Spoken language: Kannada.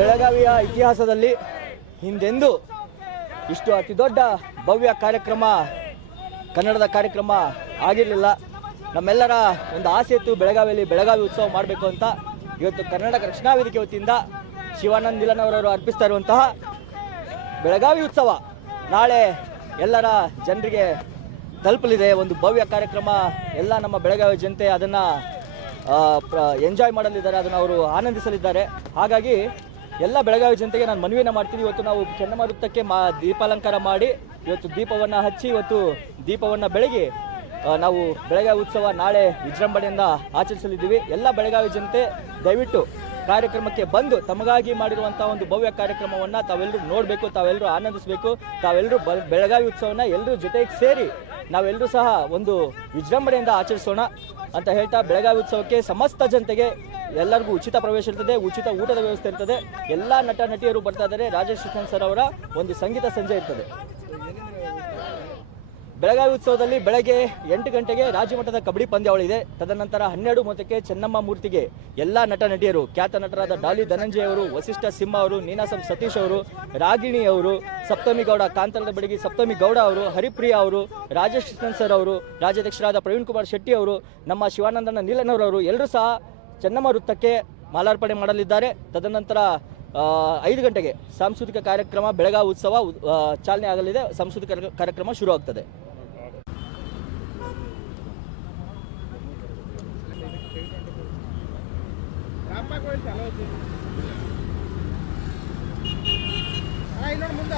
ಬೆಳಗಾವಿಯ ಇತಿಹಾಸದಲ್ಲಿ ಹಿಂದೆಂದೂ ಇಷ್ಟು ಅತಿ ದೊಡ್ಡ ಭವ್ಯ ಕಾರ್ಯಕ್ರಮ, ಕನ್ನಡದ ಕಾರ್ಯಕ್ರಮ ಆಗಿರಲಿಲ್ಲ. ನಮ್ಮೆಲ್ಲರ ಒಂದು ಆಸೆ ಇತ್ತು, ಬೆಳಗಾವಿಯಲ್ಲಿ ಬೆಳಗಾವಿ ಉತ್ಸವ ಮಾಡಬೇಕು ಅಂತ. ಇವತ್ತು ಕರ್ನಾಟಕ ರಕ್ಷಣಾ ವೇದಿಕೆ ವತಿಯಿಂದ ಶಿವಾನಂದ್ ಅರ್ಪಿಸ್ತಾ ಇರುವಂತಹ ಬೆಳಗಾವಿ ಉತ್ಸವ ನಾಳೆ ಎಲ್ಲರ ಜನರಿಗೆ ತಲುಪಲಿದೆ. ಒಂದು ಭವ್ಯ ಕಾರ್ಯಕ್ರಮ, ಎಲ್ಲ ನಮ್ಮ ಬೆಳಗಾವಿ ಜನತೆ ಅದನ್ನು ಎಂಜಾಯ್ ಮಾಡಲಿದ್ದಾರೆ, ಅದನ್ನು ಅವರು ಆನಂದಿಸಲಿದ್ದಾರೆ. ಹಾಗಾಗಿ ಎಲ್ಲ ಬೆಳಗಾವಿ ಜನತೆಗೆ ನಾನು ಮನವಿಯನ್ನು ಮಾಡ್ತೀನಿ. ಇವತ್ತು ನಾವು ಚಂಡಮಾರುತಕ್ಕೆ ಮಾ ದೀಪಾಲಂಕಾರ ಮಾಡಿ, ಇವತ್ತು ದೀಪವನ್ನು ಹಚ್ಚಿ, ಇವತ್ತು ದೀಪವನ್ನು ಬೆಳಗಿ ನಾವು ಬೆಳಗಾವಿ ಉತ್ಸವ ನಾಳೆ ವಿಜೃಂಭಣೆಯಿಂದ ಆಚರಿಸಲಿದ್ದೀವಿ. ಎಲ್ಲ ಬೆಳಗಾವಿ ಜನತೆ ದಯವಿಟ್ಟು ಕಾರ್ಯಕ್ರಮಕ್ಕೆ ಬಂದು ತಮಗಾಗಿ ಮಾಡಿರುವಂಥ ಒಂದು ಭವ್ಯ ಕಾರ್ಯಕ್ರಮವನ್ನು ತಾವೆಲ್ಲರೂ ನೋಡಬೇಕು ತಾವೆಲ್ಲರೂ ಆನಂದಿಸಬೇಕು ತಾವೆಲ್ಲರೂ ಬೆಳಗಾವಿ ಉತ್ಸವನ ಎಲ್ಲರೂ ಜೊತೆಗೆ ಸೇರಿ ನಾವೆಲ್ಲರೂ ಸಹ ಒಂದು ವಿಜೃಂಭಣೆಯಿಂದ ಆಚರಿಸೋಣ ಅಂತ ಹೇಳ್ತಾ ಬೆಳಗಾವಿ ಉತ್ಸವಕ್ಕೆ ಸಮಸ್ತ ಜನತೆಗೆ ಎಲ್ಲರಿಗೂ ಉಚಿತ ಪ್ರವೇಶ ಇರ್ತದೆ, ಉಚಿತ ಊಟದ ವ್ಯವಸ್ಥೆ ಇರ್ತದೆ. ಎಲ್ಲ ನಟ, ನಟಿಯರು ಬರ್ತಾ ಇದ್ದಾರೆ. ರಾಜೇಶ್ ಕೃಷ್ಣ ಸರ್ ಅವರ ಒಂದು ಸಂಗೀತ ಸಂಜೆ ಇರ್ತದೆ. ಬೆಳಗಾವಿ ಉತ್ಸವದಲ್ಲಿ ಬೆಳಗ್ಗೆ ಎಂಟು ಗಂಟೆಗೆ ರಾಜ್ಯಮಟ್ಟದ ಕಬಡ್ಡಿ ಪಂದ್ಯಾವಳಿ ಇದೆ. ತದನಂತರ ಹನ್ನೆರಡು ಮೊತ್ತಕ್ಕೆ ಚೆನ್ನಮ್ಮ ಮೂರ್ತಿಗೆ ಎಲ್ಲ ನಟ, ನಟಿಯರು, ಖ್ಯಾತ ನಟರಾದ ಡಾಲಿ ಧನಂಜಯ ಅವರು, ವಸಿಷ್ಠ ಸಿಂಹ ಅವರು, ನೀನಾಸಂ ಸತೀಶ್ ಅವರು, ರಾಗಿಣಿ ಅವರು, ಸಪ್ತಮಿ ಗೌಡ, ಕಾಂತರದ ಬಡಗಿ ಸಪ್ತಮಿ ಗೌಡ ಅವರು, ಹರಿಪ್ರಿಯ ಅವರು, ರಾಜೇಶ್ ಕೃಷ್ಣನ್ ಸರ್ ಅವರು, ರಾಜ್ಯಾಧ್ಯಕ್ಷರಾದ ಪ್ರವೀಣ್ ಕುಮಾರ್ ಶೆಟ್ಟಿ ಅವರು, ನಮ್ಮ ಶಿವಾನಂದನ ನೀಲನವರವರು ಎಲ್ಲರೂ ಸಹ ಚೆನ್ನಮ್ಮ ವೃತ್ತಕ್ಕೆ ಮಾಲಾರ್ಪಣೆ ಮಾಡಲಿದ್ದಾರೆ. ತದನಂತರ ಐದು ಗಂಟೆಗೆ ಸಾಂಸ್ಕೃತಿಕ ಕಾರ್ಯಕ್ರಮ ಬೆಳಗಾವಿ ಉತ್ಸವ ಚಾಲನೆ ಆಗಲಿದೆ. ಸಾಂಸ್ಕೃತಿಕ ಕಾರ್ಯ- ಕಾರ್ಯಕ್ರಮ ಶುರು ಆಗ್ತದೆ ಇನ್ನೊಂದು ಮುಂದ.